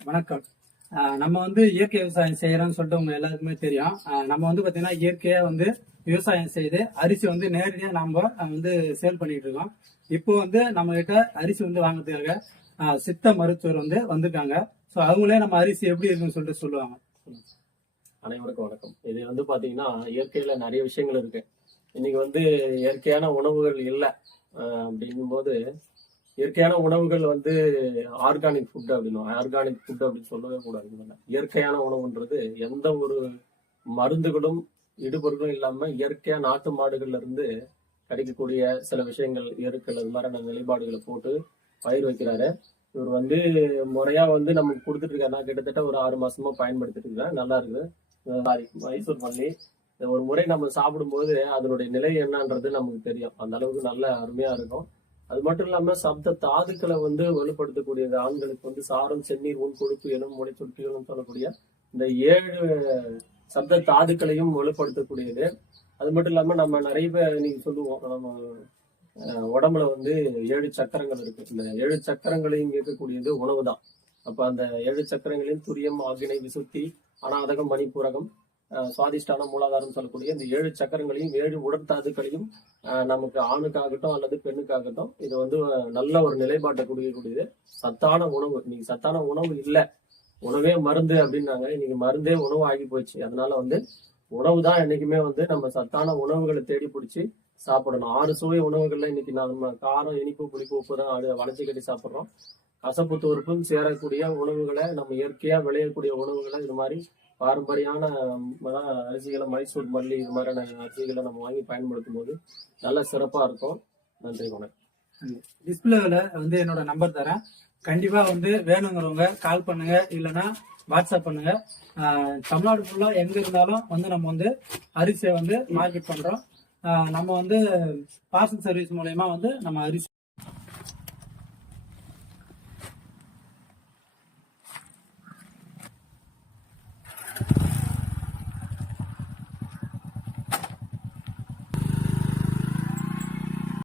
வணக்கம். நம்ம வந்து இயற்கை விவசாயம் செய்யறோம்னு சொல்லிட்டு உங்க எல்லாருக்குமே தெரியும். நம்ம வந்து பாத்தீங்கன்னா இயற்கையா வந்து விவசாயம் செய்து அரிசி வந்து நேரடியா நம்ம வந்து சேல் பண்ணிட்டு இருக்கோம். இப்போ வந்து நம்ம கிட்ட அரிசி வந்து வாங்குறதுக்காக சித்த மருத்துவர் வந்து வந்திருக்காங்க. ஸோ அவங்களே நம்ம அரிசி எப்படி இருக்குன்னு சொல்லிட்டு சொல்லுவாங்க. அனைவருக்கும் வணக்கம். இது வந்து பாத்தீங்கன்னா இயற்கையில நிறைய விஷயங்கள் இருக்கு. இன்னைக்கு வந்து இயற்கையான உணவுகள் இல்லை அப்படிங்கும்போது, இயற்கையான உணவுகள் வந்து ஆர்கானிக் ஃபுட் அப்படின்னு சொல்லவே கூடாது. இயற்கையான உணவுன்றது எந்த ஒரு மருந்துகளும் இடுபொருளும் இல்லாம இயற்கையா நாட்டு மாடுகள்ல இருந்து கிடைக்கக்கூடிய சில விஷயங்கள் இயற்கையில் அது மாதிரியான நிலைப்பாடுகளை போட்டு பயிர் வைக்கிறாரு. இவர் வந்து முறையா வந்து நமக்கு கொடுத்துட்டு இருக்காருன்னா கிட்டத்தட்ட ஒரு 6 மாசமா பயன்படுத்திட்டு இருக்கிறேன். நல்லா இருக்குது. மைசூர் மல்லி ஒரு முறை நம்ம சாப்பிடும்போது அதனுடைய நிலை என்னன்றது நமக்கு தெரியும். அந்த அளவுக்கு நல்ல அருமையா இருக்கும். அது மட்டும் இல்லாம சப்த தாதுக்களை வந்து வலுப்படுத்தக்கூடியது. ஆண்களுக்கு வந்து சாரம், செந்நீர், உன் கொழுப்பு, எனும் முனை சுற்றிகளும் சொல்லக்கூடிய இந்த 7 சப்த தாதுக்களையும் வலுப்படுத்தக்கூடியது. அது மட்டும் இல்லாம நம்ம நிறைய பேர் நீங்க சொல்லுவோம், நம்ம உடம்புல வந்து 7 சக்கரங்கள் இருக்கு. இந்த 7 சக்கரங்களையும் இயக்கக்கூடியது உணவு தான். அப்ப அந்த 7 சக்கரங்களையும் துரியம், ஆகினை, விசுத்தி, அநாதகம், மணிப்பூரகம், சுவாதிஷ்டான, மூலாதாரம் சொல்லக்கூடிய இந்த 7 சக்கரங்களையும் 7 உடற்தாதுக்களையும் நமக்கு ஆணுக்காகட்டும் அல்லது பெண்ணுக்காகட்டும் இது வந்து நல்ல ஒரு நிலைப்பாட்டை கொடுக்கக்கூடியது. சத்தான உணவு. இன்னைக்கு சத்தான உணவு இல்லை, உணவே மருந்து அப்படின்னாங்க. இன்னைக்கு மருந்தே உணவு ஆகி போச்சு. அதனால வந்து உணவு தான் என்னைக்குமே வந்து நம்ம சத்தான உணவுகளை தேடி பிடிச்சி சாப்பிடணும். 6 சுவை உணவுகள்ல இன்னைக்கு நம்ம காரம், இனிப்பு, புளிப்பு, உப்பு தான் வளைச்சி கட்டி சாப்பிட்றோம். கசப்பு தோறுப்பும் சேரக்கூடிய உணவுகளை, நம்ம இயற்கையா விளையக்கூடிய உணவுகளை, இது மாதிரி பாரம்பரியான அரிசிகளை, மைசூர் மல்லி, இது மாதிரியான அரிசிகளை நம்ம வாங்கி பயன்படுத்தும் போது நல்ல சிறப்பா இருக்கும். நன்றி, வணக்கம். டிஸ்பிளேல வந்து என்னோட நம்பர் தரேன். கண்டிப்பா வந்து வேணுங்கிறவங்க கால் பண்ணுங்க, இல்லைன்னா வாட்ஸ்அப் பண்ணுங்க. தமிழ்நாடு ஃபுல்லா எங்க இருந்தாலும் வந்து நம்ம வந்து அரிசியை வந்து மார்க்கெட் பண்றோம். நம்ம வந்து பார்சல் சர்வீஸ் மூலயமா வந்து நம்ம அரிசி